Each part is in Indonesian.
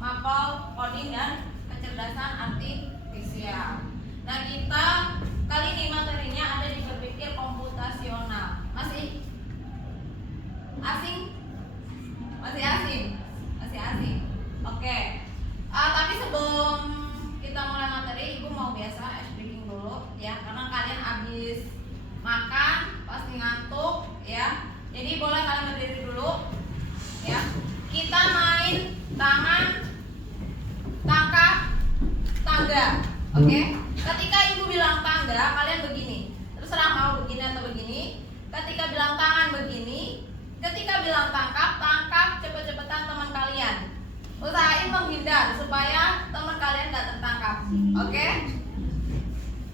mapel, coding dan kecerdasan artifisial. Nah, kita kali ini materinya ada di berpikir komputasional. Masih asing? Masih asing? Masih asing. Oke. Tapi sebelum kita mulai materi, Ibu mau biasa ice breaking dulu ya, karena kalian habis makan pasti ngantuk ya. Jadi boleh kalian berdiri dulu ya. Kita main tangan, tangkap, tangga. Oke? Ketika Ibu bilang tangga, kalian begini. Terserah mau begini atau begini. Ketika bilang tangan begini, ketika bilang tangkap, tangkap cepet-cepetan teman kalian. Usahain menghindar supaya teman kalian gak tertangkap. Oke?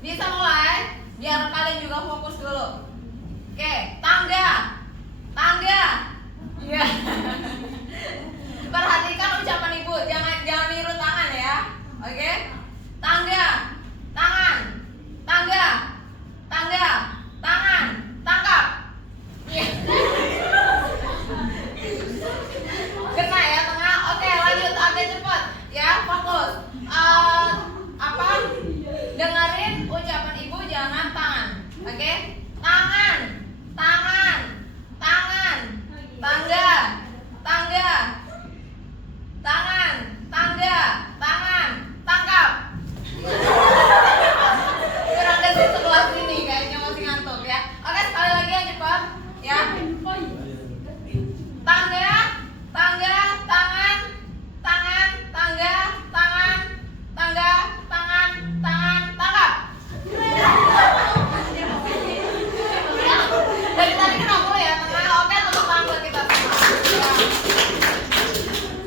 Bisa mulai? Biar kalian juga fokus dulu. Oke, tangga. Tangga. Iya. Perhatikan ucapan Ibu, jangan niru tangan ya. Oke? Tangga. Tangan. Tangga. Tangga. Tangan. Tangkap. Iya. Kena ya tengah. Oke, lanjut agak cepat ya, fokus. Dengerin ucapan Ibu, jangan tangan. Oke? Tangan. Tangan. Tangan. Tangga. Tangga. Tangan. Tangga. Tangan. Tangkap. Kurang dari sebelah sini kayaknya masih ngantuk ya. Oke, sekali lagi yang cepat ya. Tangga. Tangga. Tangan. Tangan. Tangga. Tangan. Tangga. Tangan. Tangan. Tangkap. Dari tadi kenapa mulu ya tengah? Oke, tepuk tangan buat kita semua ya.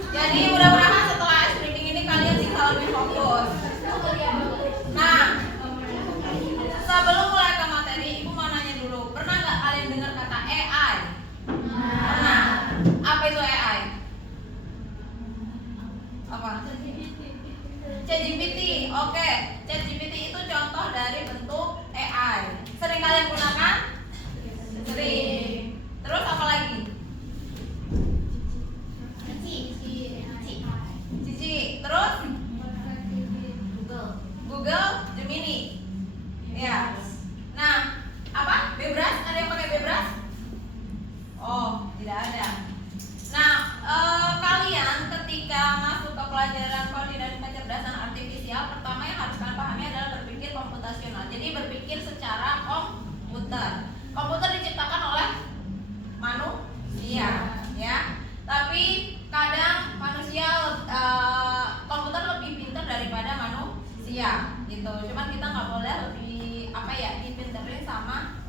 Jadi mudah-mudahan setelah ice breaking ini kalian bisa lebih fokus. Nah, sebelum mulai ke materi, Ibu mau nanya dulu, pernah nggak kalian dengar kata AI? Pernah. Apa itu AI? Apa? ChatGPT. Oke, ChatGPT itu contoh dari bentuk AI. Sering kalian gunakan? Sering. Terus apa lagi? Cici. Terus? Google Gemini. Ya. Nah, apa? Bebras? Ada yang pakai Bebras? Oh, tidak ada. Nah, kalian ketika masuk ke pelajaran coding dan kecerdasan artifisial, pertama yang harus kalian pahami adalah berpikir komputasional. Jadi berpikir secara komputer. Komputer diciptakan oleh manusia, ya. Tapi kadang komputer lebih pintar daripada manusia, gitu. Cuman kita nggak boleh lebih dipinterin sama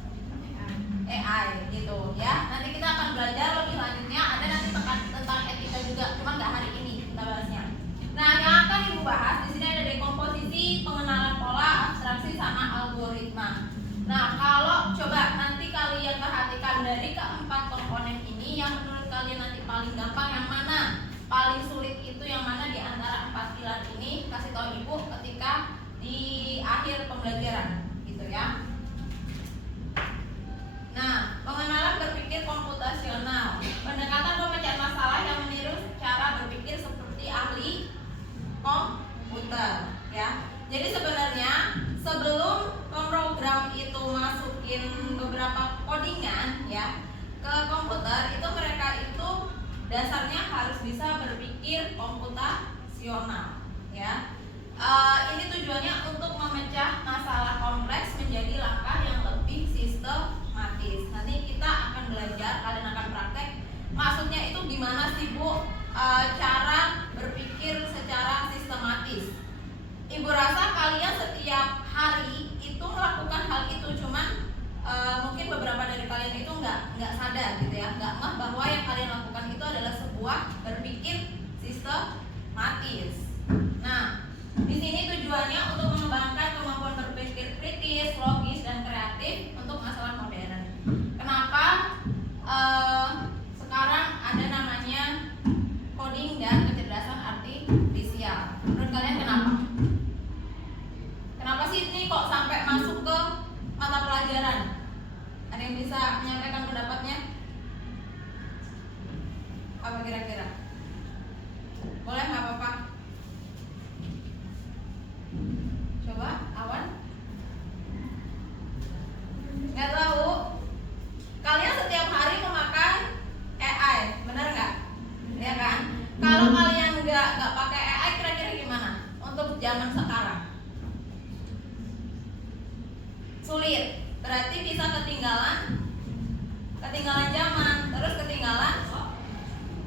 AI, gitu ya. Nanti kita akan belajar lebih lanjutnya. Ada nanti tentang etika juga, cuman nggak hari ini kita bahasnya. Nah, yang akan Ibu bahas di sini ada dekomposisi, pengenalan pola, abstraksi, sama algoritma. Nah, kalau coba nanti kalian perhatikan dari keempat komponen ini, yang menurut kalian nanti paling gampang yang mana? Paling sulit itu yang mana di antara empat pilar ini? Kasih tahu Ibu ketika di akhir pembelajaran, gitu ya. Nah, pengenalan berpikir komputasional, pendekatan pemecahan masalah yang meniru cara berpikir seperti ahli komputer, ya. Jadi sebenarnya sebelum pemrogram itu masukin beberapa codingan ya ke komputer, itu mereka itu dasarnya harus bisa berpikir komputasional, ya. Ini tujuannya untuk memecah masalah kompleks menjadi langkah yang lebih sistematis. Nanti kita akan belajar, kalian akan praktek. Maksudnya itu gimana sih Bu cara berpikir secara sistematis? Ibu rasa kalian setiap hari itu melakukan hal itu, cuman mungkin beberapa dari kalian itu nggak sadar gitu ya, nggak ngeh bahwa yang kalian lakukan itu adalah sebuah berpikir sistematis. Nah, di sini tujuannya untuk mengembangkan kemampuan berpikir kritis, logis, dan kreatif untuk masalah modern. Kenapa sekarang ada namanya coding dan kecerdasan artifisial? Menurut kalian kenapa? Kenapa sih ini kok sampai masuk ke mata pelajaran? Ada yang bisa menyampaikan pendapatnya? Apa kira-kira? Boleh nggak apa-apa? ketinggalan zaman, terus ketinggalan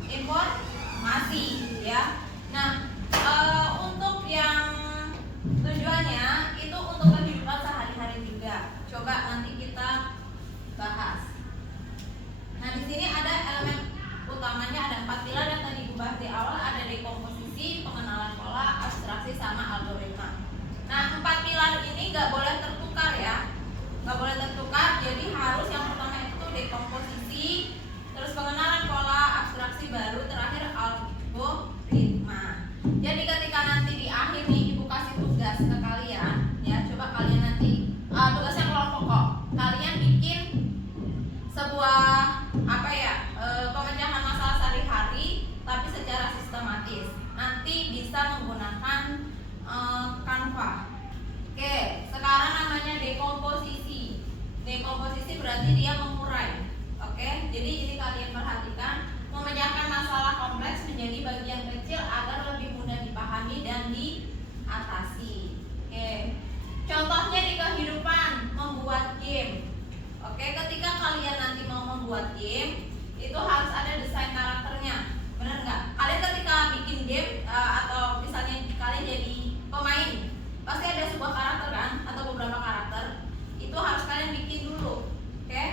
informasi ya. Nah, untuk yang tujuannya itu untuk kehidupan sehari-hari juga. Coba nanti kita bahas. Nah, di sini ada elemen utamanya, ada 4 pilar yang tadi dibahas di awal, ada dekomposisi, pengenalan pola, abstraksi, sama algoritma. Nah, 4 pilar ini nggak boleh tertukar ya, nggak boleh tertukar. Jadi harus yang pertama itu dekomposisi, terus pengenalan pola, abstraksi, baru terakhir algoritma. Jadi ketika nanti di akhir nih ibu kasih tugas ke kalian ya, coba kalian nanti tugasnya kelompok kok, kalian bikin sebuah apa ya, pemecahan masalah sehari-hari tapi secara sistematis. Nanti bisa menggunakan Canva. Oke, sekarang namanya dekomposisi. Dekomposisi berarti dia mengurai. Oke, jadi ini kalian perhatikan, memecahkan masalah kompleks menjadi bagian kecil agar lebih mudah dipahami dan diatasi. Oke, contohnya di kehidupan, membuat game. Oke, ketika kalian nanti mau membuat game, itu harus ada desain karakternya, benar nggak? Kalian ketika bikin game atau misalnya kalian jadi pemain, pasti ada sebuah karakter kan, atau beberapa karakter. Itu harus kalian bikin dulu, oke?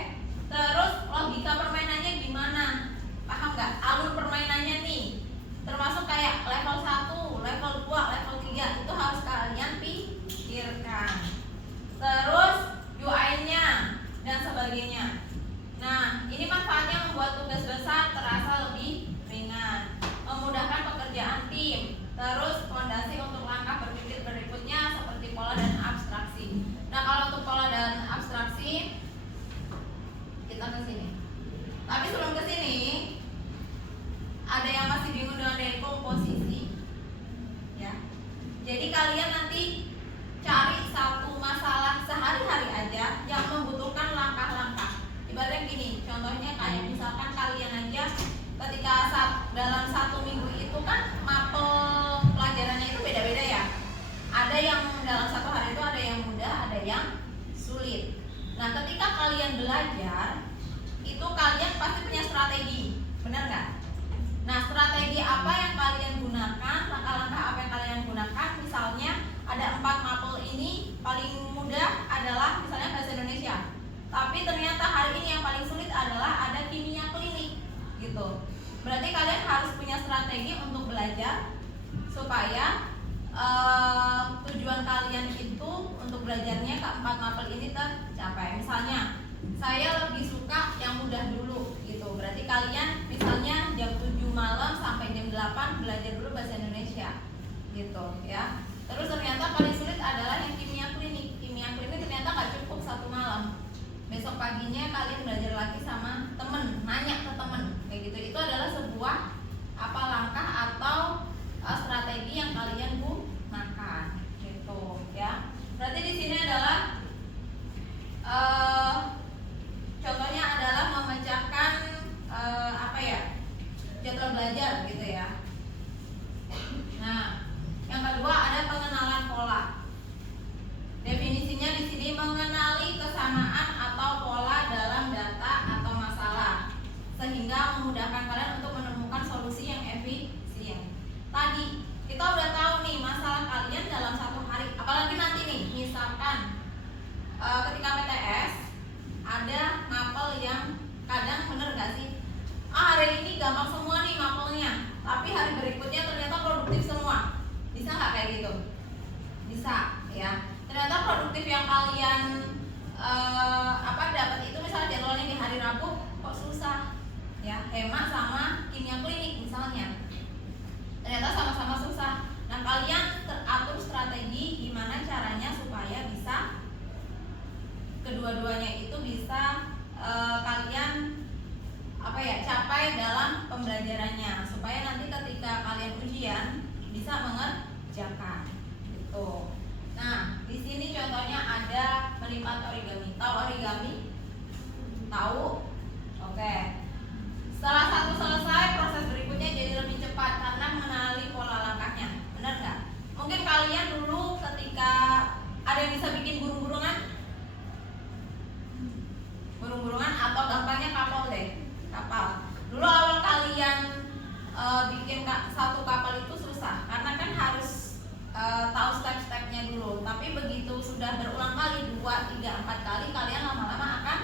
Terus logika permainannya gimana? Paham nggak? Alur permainannya nih, termasuk kayak level 1, level 2, level 3, itu harus kalian pikirkan. Terus UI-nya dan sebagainya. Nah, ini manfaatnya membuat tugas besar terasa lebih ringan, memudahkan pekerjaan tim, terus fondasi untuk langkah berpikir berikutnya seperti pola dan abstraksi. Nah, kalau untuk pola dan abstraksi kita ke sini. Tapi sebelum ke sini, ada yang masih bingung dengan dekomposisi, ya. Jadi kalian nanti cari satu masalah sehari-hari aja yang membutuhkan langkah-langkah. Ibaratnya gini, contohnya kayak misalkan kalian aja ketika dalam 1 minggu itu kan mapel pelajarannya itu beda-beda ya. Ada yang dalam 1 hari itu ada yang mudah, ada yang sulit. Nah, ketika kalian belajar itu kalian pasti punya strategi, benar nggak? Nah, strategi apa yang kalian gunakan, langkah-langkah apa yang kalian gunakan? Misalnya ada 4 mapel ini, paling mudah adalah misalnya bahasa Indonesia, tapi ternyata hari ini yang paling sulit adalah ada kimia klinik gitu. Berarti kalian harus punya strategi untuk belajar supaya tujuan kalian itu untuk belajarnya ke 4 mapel ini tercapai. Misalnya saya lebih suka yang mudah dulu gitu, berarti kalian misalnya jam 7 malam sampai jam 8 belajar dulu bahasa Indonesia gitu ya. Terus ternyata paling sulit adalah yang kimia klinik. Kimia klinik ternyata gak cukup 1 malam. Besok paginya kalian belajar lagi sama temen, nanya ke temen, kayak gitu. Itu adalah sebuah langkah atau strategi yang kalian gunakan, gitu ya. Berarti di sini adalah contohnya adalah memecahkan jadwal belajar gitu ya. Nah, yang kedua ada pengenalan pola. Definisinya di sini mengenali kesamaan atau pola dalam data atau masalah sehingga memudahkan kalian untuk menemukan solusi yang efisien. Tadi kita udah tahu nih masalah kalian dalam 1 hari, apalagi nanti nih misalkan ketika PTS ada mapel yang kadang bener gak sih? Hari ini gampang semua nih mapelnya, tapi hari berikutnya ternyata produktif semua. Bisa nggak kayak gitu? Bisa ya. Ternyata produktif yang kalian dapat itu misalnya jadwalnya di hari Rabu kok susah ya, hemat sama kimia klinik misalnya ternyata sama-sama susah. Nah, kalian teratur strategi gimana caranya supaya bisa kedua-duanya itu bisa kalian capai dalam pembelajarannya supaya nanti ketika kalian ujian bisa mengerjakan gitu. Nah, di sini contohnya ada melipat origami. Tahu origami? Tahu? Oke. Setelah satu selesai, proses berikutnya jadi lebih cepat karena mengenali pola langkahnya. Benar nggak? Mungkin kalian dulu ketika ada yang bisa bikin burung-burungan atau gampangnya kapal deh. kapal. Dulu awal kalian bikin satu kapal itu susah karena kan harus tahu step-stepnya dulu. Tapi begitu sudah berulang kali 2, 3, 4 kali, kalian lama-lama akan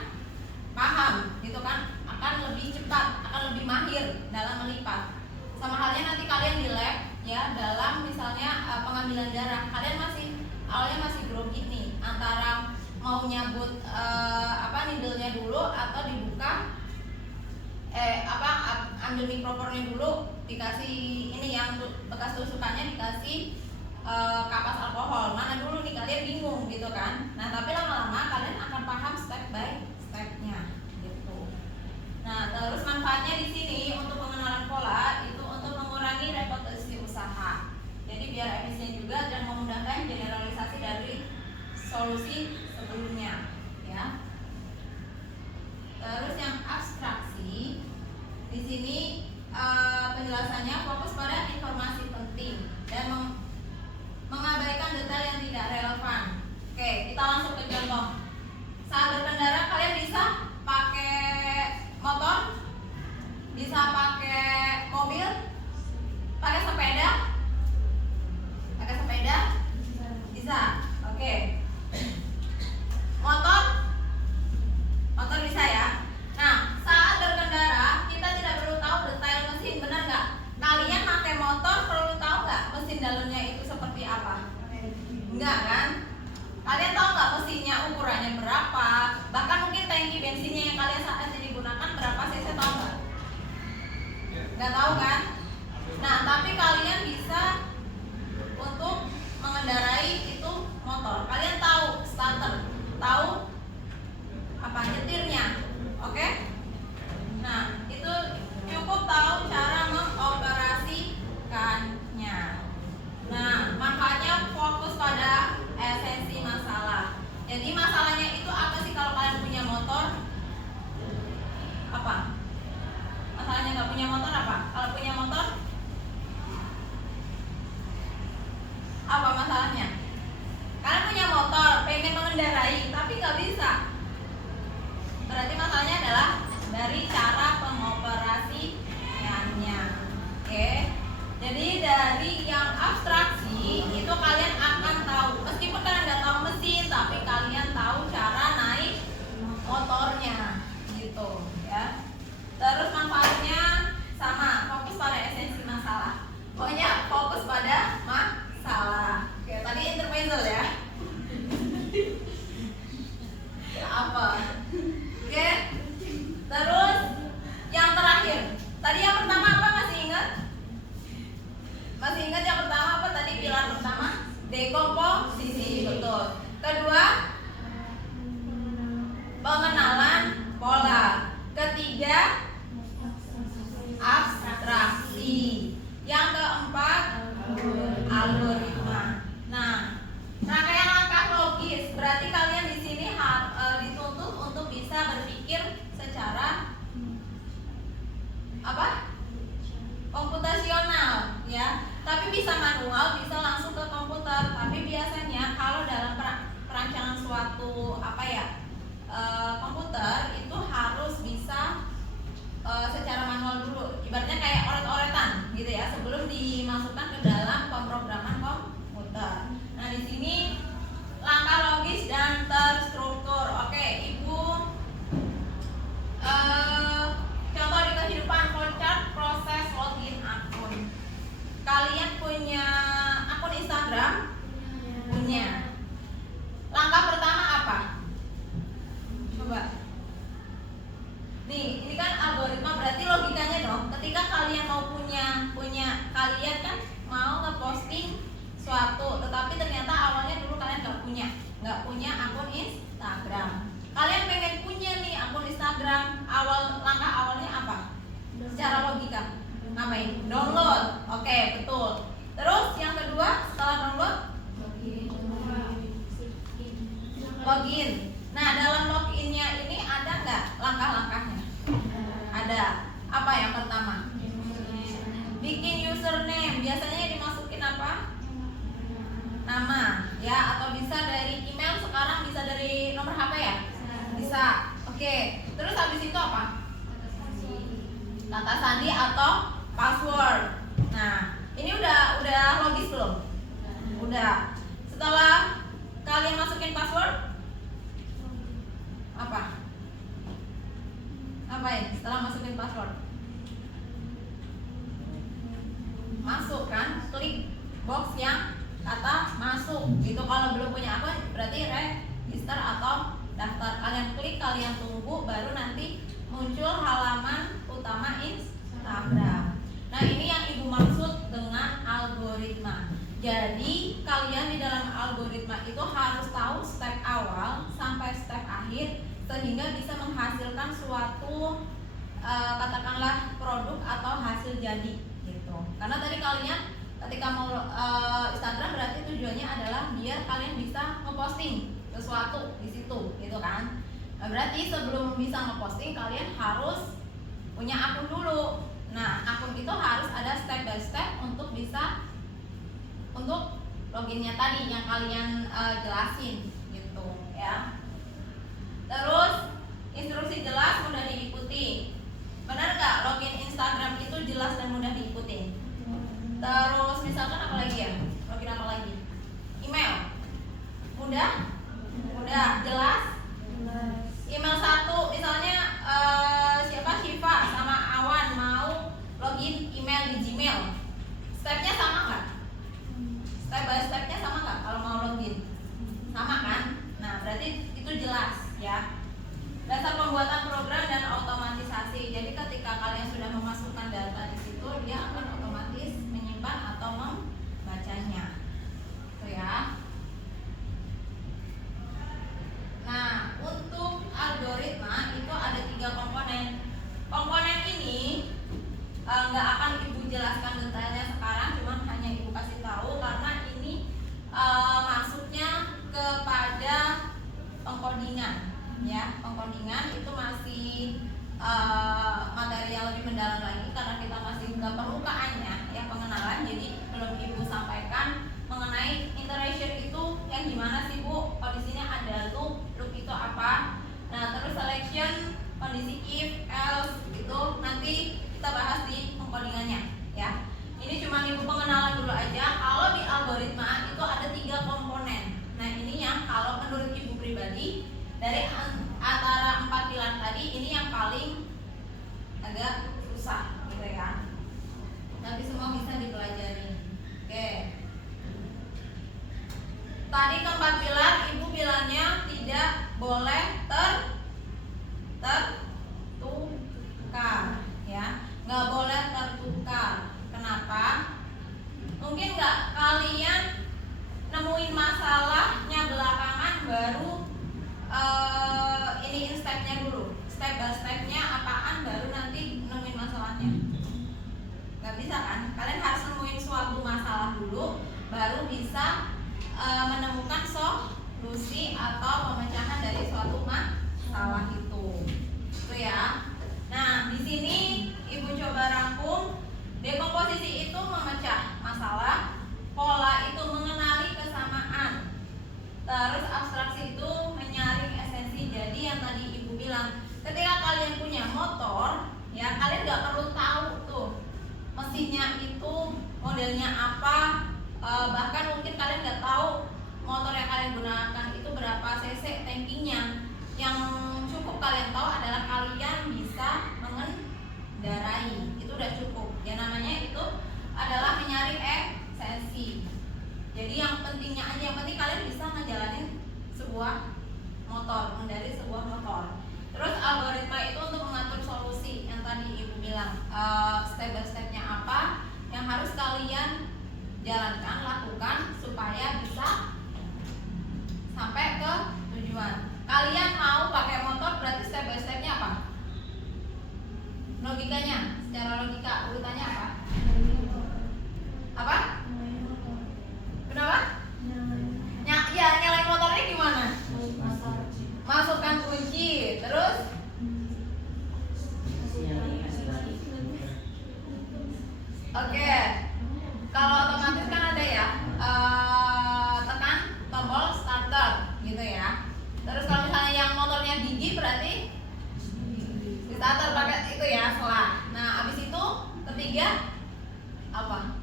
paham gitu kan, akan lebih cepat, akan lebih mahir dalam melipat. Sama halnya nanti kalian di lab ya, dalam misalnya pengambilan darah, kalian awalnya masih grogi nih antara mau nyabut needle-nya dulu atau dibuka ambil mikropornya dulu, dikasih ini yang bekas tusukannya dikasih kapas alkohol, mana dulu nih, kalian bingung gitu kan. Nah tapi lama-lama kalian akan paham step by stepnya gitu. Nah terus manfaatnya di sini untuk pengenalan pola itu untuk mengurangi repetisi usaha, jadi biar efisien juga dan memudahkan generalisasi dari solusi sebelumnya ya. Terus yang abstraksi di sini penjelasannya fokus pada informasi penting dan mengabaikan detail yang tidak relevan. Oke, kita langsung ke contoh. Saat berkendara kalian bisa pakai motor, bisa pakai mobil, pakai sepeda, bisa. Oke. Motor bisa ya. Nah, saat berkendara kita tidak perlu tahu detail mesin, benar nggak? Kalian pakai motor perlu tahu nggak mesin dalamnya itu seperti apa? Enggak kan? Kalian tahu nggak mesinnya ukurannya berapa? Bahkan mungkin tangki bensinnya yang kalian saat ini gunakan berapa cc, tahu nggak? Nggak tahu kan? Nah, tapi kalian bisa untuk mengendarai itu motor. Kalian tahu starter, tahu nyetirnya, oke? Nah, itu cukup tahu cara mengoperasikannya. Nah, manfaatnya fokus pada esensi masalah. Jadi masalahnya itu apa sih kalau kalian punya motor? Apa? Masalahnya nggak punya motor apa? Kalau punya motor, apa masalahnya? Kalian punya motor, pengen mengendarai, tapi nggak bisa. Berarti masalahnya adalah dari cara pengoperasiannya. Oke. Jadi dari yang abstraksi itu kalian akan tahu, meskipun kalian nggak tahu mesin, tapi kalian tahu cara naik motornya, gitu ya. Terus manfaatnya sama, fokus pada esensi masalah. Pokoknya fokus pada masalah. Oke, tadi intermezzo ya. Apa? Oke. Terus yang terakhir. Tadi yang pertama apa, masih ingat? Masih ingat yang pertama apa tadi, pilar pertama? Dekomposisi, betul. Kedua, pengenalan pola. Ketiga, abstraksi. Yang keempat, algoritma. Nah, rangkaian langkah logis. Berarti kalian di sini dituntut untuk bisa berpikir secara komputasional ya. Tapi bisa manual, bisa langsung ke komputer. Tapi biasanya kalau dalam perancangan suatu komputer itu harus bisa secara manual dulu. Ibaratnya kayak oret-oretan gitu ya, sebelum dimasukkan ke dalam pemrograman komputer. Nah, di sini langkah logis dan terstruktur. Oke, Ibu contoh di kehidupan, flowchart proses login akun. Kalian punya akun Instagram? Punya. Langkah pertama apa? Coba. Nih, ini kan algoritma, berarti logikanya dong. Ketika kalian mau punya kalian kan mau ngeposting suatu, tetapi ternyata awalnya dulu kalian nggak punya akun Instagram. Kalian pengen punya nih akun Instagram, langkah awalnya apa? Secara logika, ngapain? Download. Oke, betul. Terus yang kedua setelah download, login. Nah, dalam loginnya ini ada nggak langkah-langkahnya? Ada. Apa yang pertama? Bikin username. Biasanya yang dimasukin apa? Nama, ya, atau bisa dari email, sekarang bisa dari nomor HP ya? Bisa. Oke. Terus habis itu apa? kata sandi atau password. Nah, ini udah logis belum? Udah. Setelah kalian masukin password, apain? Setelah masukin password, masuk kan? Klik box yang kata masuk. Itu kalau belum punya akun berarti register atau daftar. Kalian klik, kalian tunggu, baru nanti muncul halaman utama Instagram. Nah, ini yang ibu maksud dengan algoritma. Jadi kalian di dalam algoritma itu harus tahu step awal sampai step akhir sehingga bisa menghasilkan suatu katakanlah produk atau hasil jadi gitu. Karena tadi kalian ketika mau Instagram berarti tujuannya adalah biar kalian bisa ngeposting sesuatu di situ gitu kan. Nah, berarti sebelum bisa ngeposting kalian harus punya akun dulu. Nah, akun itu harus ada step by step untuk bisa untuk loginnya tadi yang kalian jelasin gitu ya. Terus instruksi jelas, mudah diikuti. Benar nggak login Instagram itu jelas dan mudah diikuti? Terus misalkan apa lagi ya? Login apa lagi? Email. Mudah? Mudah, jelas? Email satu misalnya siapa? Syifa sama Awan mau login email di Gmail. Stepnya sama nggak? Step by stepnya sama nggak kalau mau login? Sama kan? Nah, berarti itu jelas ya. Dasar pembuatan program dan otomatisasi. Jadi ketika kalian sudah memasukkan data di situ, dia akan otomatis menyimpan atau membacanya. Tuh ya. Nah, untuk algoritma itu ada 3 komponen. Komponen ini nggak akan ibu jelaskan detailnya sekarang, cuman hanya ibu kasih tahu karena ini masuknya kepada pengkodingan ya. Pengkodingan itu masih materi yang lebih mendalam lagi karena kita masih ke permukaannya ya, pengenalan. Jadi belum ibu sampaikan mengenai iteration itu yang gimana sih Bu. Kalau di sini ada loop itu apa. Nah, terus selection, kondisi if, else itu nanti kita bahas di pengkodingannya ya. Ini cuma ibu pengenalan dulu aja. Kalau di algoritma itu ada 3 komponen. Nah, ini yang kalau menurut ibu pribadi dari antara 4 pilar tadi ini yang paling agak susah gitu ya. Tapi semua bisa dipelajari. Oke. Tadi keempat pilar ibu bilangnya tidak boleh tertukar ya. Nggak boleh tertukar. Kenapa? Mungkin nggak kalian nemuin masalahnya belakangan baru ini stepnya dulu, step by stepnya apaan baru nanti nemuin masalahnya. Nggak bisa kan? Kalian harus nemuin suatu masalah dulu baru bisa menemukan solusi atau pemecahan dari suatu masalah itu. Itu ya. Nah, di sini ibu coba rangkum. Dekomposisi itu memecah masalah, pola itu mengenali kesamaan, terus abstraksi itu menyaring esensi. Jadi yang tadi ibu bilang, ketika kalian punya motor, ya kalian nggak perlu tahu tuh mesinnya itu modelnya apa, bahkan mungkin kalian nggak tahu motor yang kalian gunakan itu berapa cc tankinya. Yang cukup kalian tahu adalah kalian bisa mengendarai, itu udah cukup. Ya namanya itu adalah menyaring esensi. Jadi yang pentingnya aja, yang penting kalian bisa ngejalanin sebuah motor, mengendarai sebuah motor. Terus algoritma itu untuk mengatur solusi yang tadi ibu bilang, step by stepnya apa yang harus kalian jalankan, lakukan supaya bisa sampai ke tujuan. Kalian mau pakai motor berarti step by stepnya apa? Logikanya, secara logika urutannya apa? Apa? Kenapa? Ya, nyalain motornya gimana? Masukkan kunci, terus oke. Kalau otomatis kan ada ya, tekan tombol starter gitu ya. Terus kalau misalnya yang motornya gigi berarti di starter pakai itu ya, selah. Nah, abis Ketiga apa?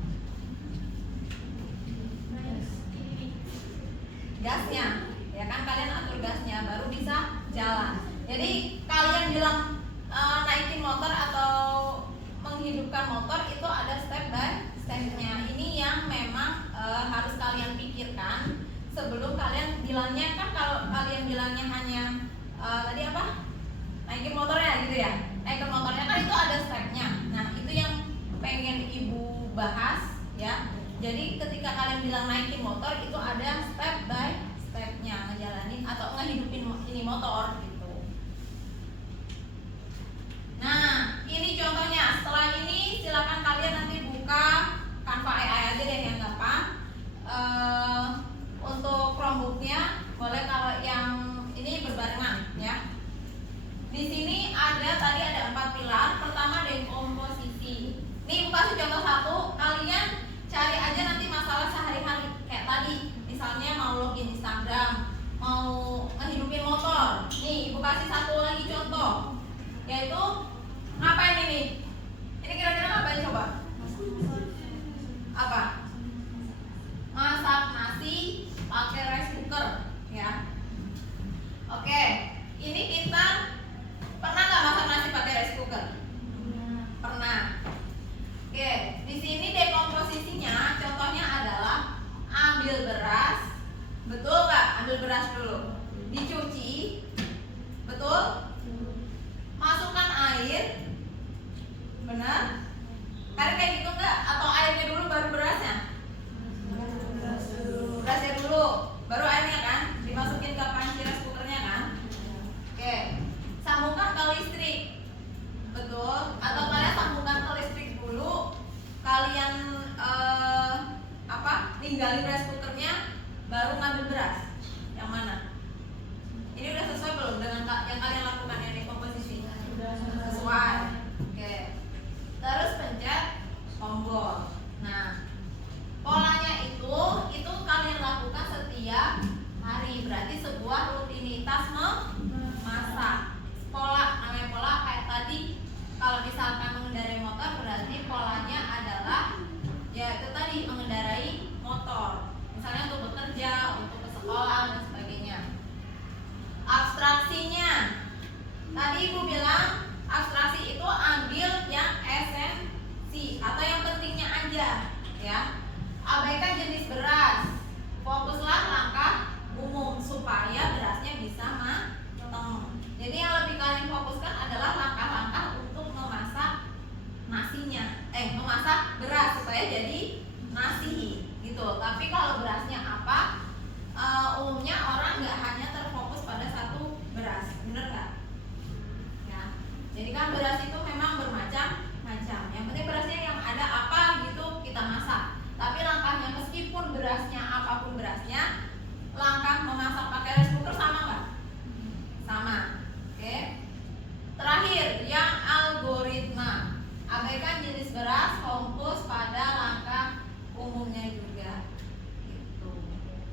Gasnya, ya kan, kalian atur gasnya baru bisa jalan. Jadi kalian bilang naikin motor atau menghidupkan motor itu ada step by stepnya. Ini yang memang harus kalian pikirkan sebelum kalian bilangnya. Kan kalau kalian bilangnya hanya tadi apa? Naikin motornya gitu ya. Naikin motornya kan itu ada stepnya. Nah itu yang pengen ibu bahas ya. Jadi ketika kalian bilang naikin motor itu ada step by stepnya, ngejalanin atau ngehidupin ini motor gitu. Nah ini contohnya. Setelah ini silakan kalian nanti buka Canva AI aja deh yang gampang. Untuk Chromebooknya boleh kalau yang ini berbarengan ya. Di sini ada tadi ada 4 pilar. Pertama dekomposisi. Ini kasih contoh satu. Kalian cari aja nanti masalah sehari-hari kayak tadi. Misalnya mau login Instagram, mau ngehidupin motor. Nih ibu kasih satu lagi contoh, yaitu ngapain ini? Ini kira-kira ngapain coba? Apa? Masak nasi pakai rice cooker ya. Oke, ini kita pernah nggak masak nasi pakai rice cooker? Pernah. Oke, di sini dekomposisinya contohnya adalah ambil beras, betul nggak? Ambil beras dulu, dicuci, betul? Masukkan air, benar? Karena kayak gitu nggak? Atau airnya dulu baru berasnya? Berasnya dulu, baru airnya kan? Dimasukin ke panci rice cookernya kan? Oke, sambungkan ke listrik, betul? Atau kalian sambungkan ke listrik dulu, kalian tinggalin rice cookernya, baru ngambil beras. Yang mana? Ini udah sesuai belum dengan yang kalian lakukan yang dekomposisi? Sesuai. Oke. Terus pencet tombol. Nah, polanya itu kalian lakukan setiap hari. Berarti sebuah rutinitas memasak. Pola, namanya pola kayak tadi. Kalau misalkan mengendarai motor, berarti polanya adalah ya itu tadi, mengendarai motor. Misalnya untuk bekerja, untuk ke sekolah dan sebagainya. Abstraksinya, tadi ibu bilang abstraksi itu ambil yang esensi atau yang pentingnya aja ya. Abaikan jenis beras, fokuslah langkah umum supaya berasnya bisa matang. Jadi yang lebih kalian fokuskan adalah langkah-langkah untuk memasak nasinya, memasak beras supaya jadi nasi gitu. Tapi kalau berasnya apa, umumnya orang nggak hanya terfokus pada satu beras, bener nggak? Ya. Jadi kan beras itu memang bermacam-macam. Yang penting berasnya yang ada apa gitu kita masak. Tapi langkahnya meskipun berasnya apapun berasnya, langkah memasak pakai rice cooker sama nggak? Sama. Oke. Terakhir yang algoritma. Abaikan jenis beras, fokus pada langkah umumnya juga. Gitu.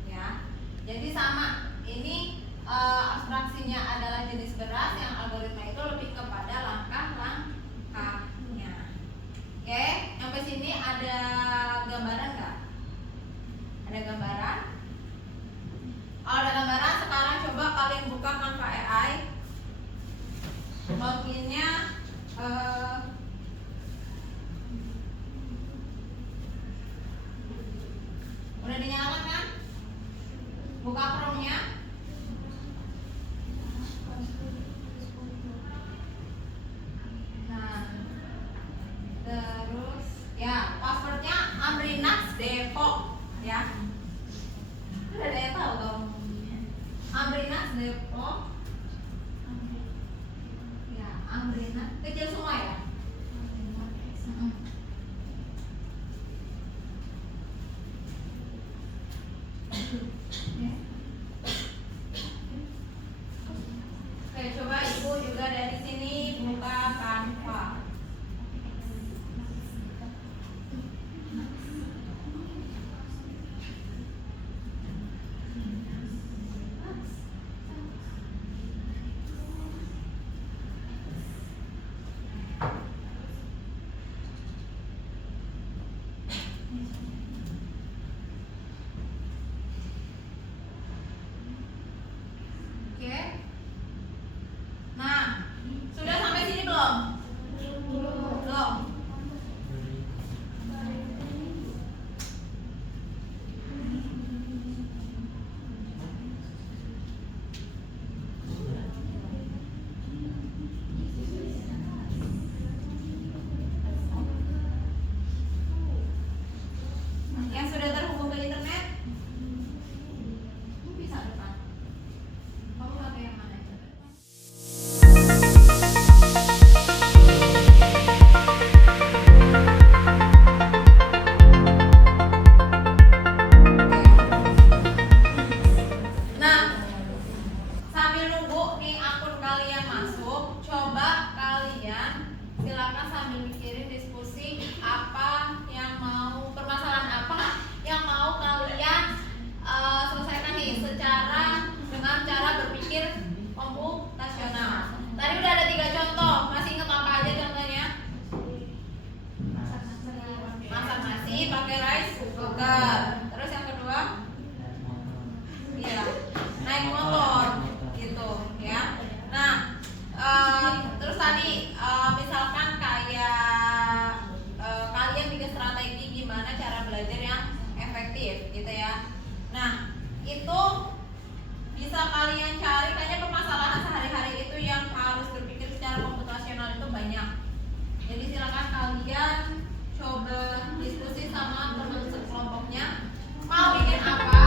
Ya. Jadi sama. Ini abstraksinya adalah jenis beras, yang algoritma itu lebih kepada langkah-langkahnya. Oke, sampai sini ada gambaran nggak? Ada gambaran? Kalau ada gambaran, sekarang coba kalian buka Canva AI. Loginnya udah dinyalakan kan? Buka Chrome-nya. Nah, terus ya passwordnya Amrinax Depok ya. Udah ada yang tahu dong. Amrinax Depok. Ya, Amrinax kecil semua ya. Oke, coba ibu juga dari sini buka Canva. tugasnya. Mau bikin apa?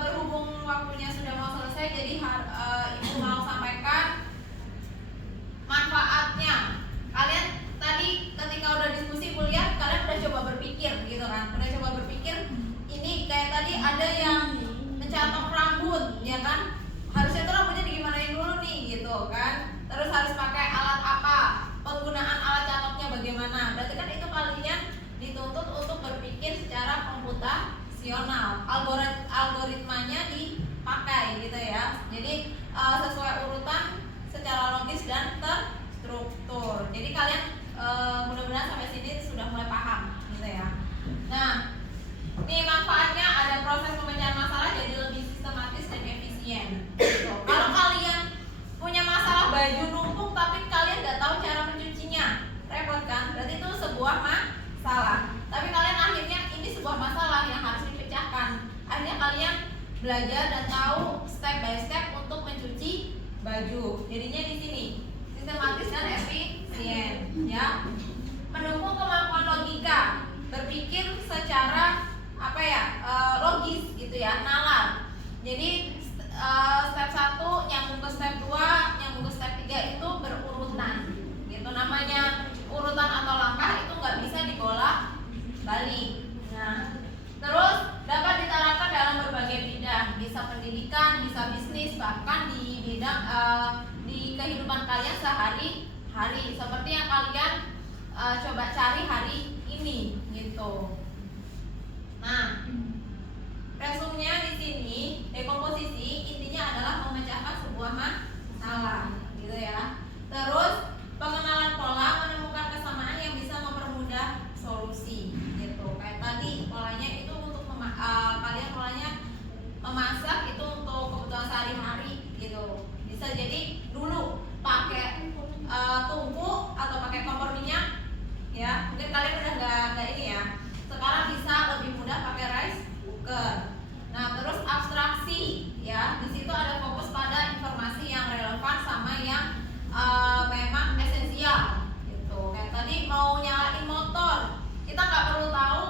Berhubung waktunya sudah mau selesai, jadi Ibu mau sampaikan manfaatnya. Kalian tadi ketika udah diskusi kuliah, kalian udah coba berpikir gitu kan? Udah coba berpikir, ini kayak tadi ada yang mencatok rambut, ya kan? Harusnya tuh rambutnya digimanain dulu nih gitu kan? Terus harus pakai alat apa? Penggunaan alat catoknya bagaimana? Berarti kan itu kalian dituntut untuk berpikir secara komputasional, algoritmanya dipakai gitu ya. Jadi sesuai urutan secara logis dan terstruktur. Jadi kalian mudah-mudahan sampai sini sudah mulai paham gitu ya. Nah, ini manfaatnya ada proses pemecahan masalah jadi lebih sistematis dan efisien. Gitu. Kalau kalian punya masalah baju numpuk tapi kalian nggak tahu cara mencucinya, repot kan? Berarti itu sebuah masalah. Tapi kalian akhirnya ini sebuah masalah yang harus dipecahkan. Akhirnya kalian belajar dan tahu step by step untuk mencuci baju. Jadinya di sini sistematis dan efisien, ya. Mendukung kemampuan logika, berpikir secara logis gitu ya, nalar. Jadi step 1 nyambung ke step 2, nyambung ke step 3 itu berurutan. Gitu namanya urutan atau langkah itu nggak bisa dibolak-balik. Nah, terus dapat diterapkan dalam berbagai bidang, bisa pendidikan, bisa bisnis, bahkan di bidang di kehidupan kalian sehari-hari seperti yang kalian coba cari hari ini gitu. Nah, resumnya di sini dekomposisi intinya adalah memecahkan sebuah masalah gitu ya. Terus pengenalan pola, menemukan kesamaan yang bisa mempermudah solusi gitu. Kayak tadi polanya itu untuk kalian polanya memasak itu untuk kebutuhan sehari-hari gitu. Bisa jadi dulu pakai tungku atau pakai kompor minyak ya. Mungkin kalian udah nggak ini ya. Sekarang bisa lebih mudah pakai rice cooker. Nah, terus abstraksi ya. Di situ ada fokus pada informasi yang relevan sama yang memang esensial gitu. Kayak tadi mau nyalain motor, kita nggak perlu tahu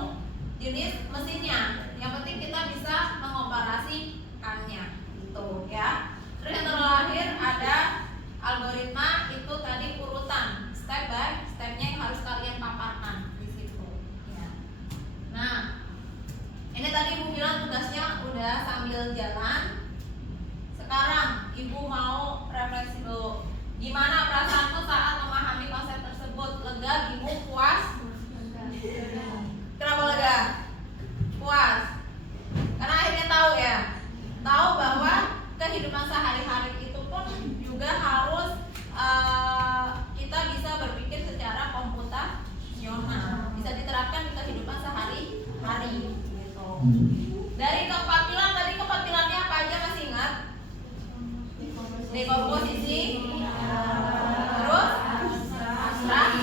jenis mesinnya. Yang penting kita bisa mengoperasikannya gitu ya. Terus yang terakhir ada algoritma, itu tadi urutan step by stepnya yang harus kalian paparkan di situ ya. Nah, ini tadi Ibu bilang tugasnya udah sambil jalan. Sekarang Ibu mau refleksi dulu. Gimana perasaanku saat memahami konsep tersebut? Lega, bingung, puas? Kenapa lega? Puas? Karena akhirnya tahu ya, tahu bahwa kehidupan sehari-hari itu pun juga harus kita bisa berpikir secara komputasional, bisa diterapkan di kehidupan sehari-hari gitu. Dari keempat pilar tadi, keempat pilarnya apa aja masih ingat? Dekomposisi, terus abstraksi,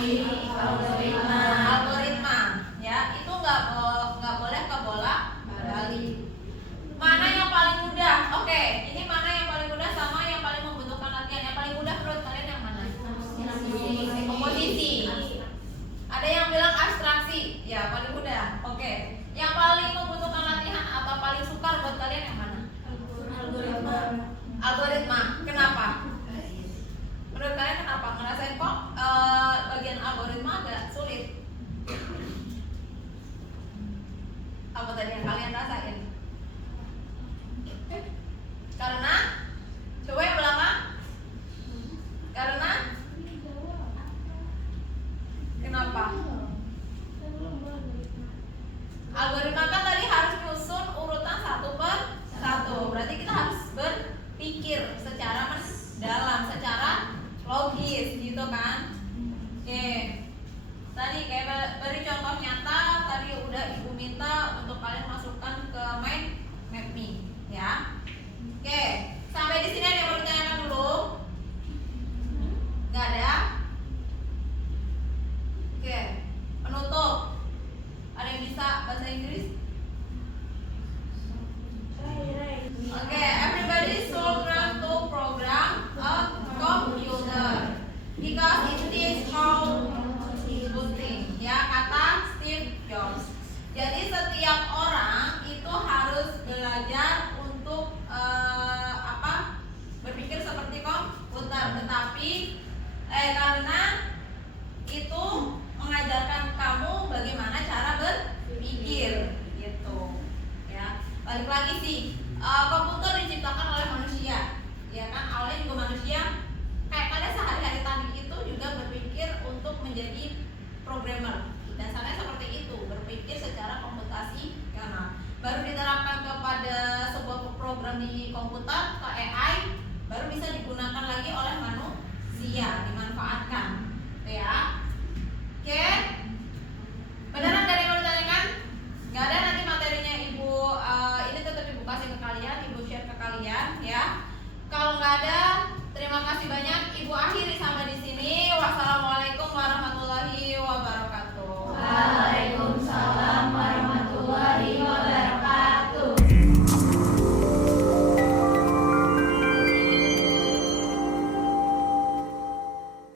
mendalam, secara logis gitu kan. Oke. Tadi kayak beri contoh nyata, tadi udah Ibu minta untuk kalian masukkan ke mind map me ya. Oke, sampai di sini ada yang mau ditanyakan dulu? Nggak ada? Oke, penutup. Ada yang bisa bahasa Inggris? Oke, everybody should learn to program a computer because it is how booting, ya kata Steve Jobs. Jadi setiap orang itu harus belajar untuk berpikir seperti komputer, tetapi karena itu mengajarkan kamu bagaimana cara berpikir gitu ya. Balik lagi sih, komputer diciptakan oleh manusia ya kan, awalnya juga manusia kayak kalian sehari-hari tadi itu juga berpikir untuk menjadi programmer. Dasarnya seperti itu, berpikir secara komputasional. Baru diterapkan kepada sebuah program di komputer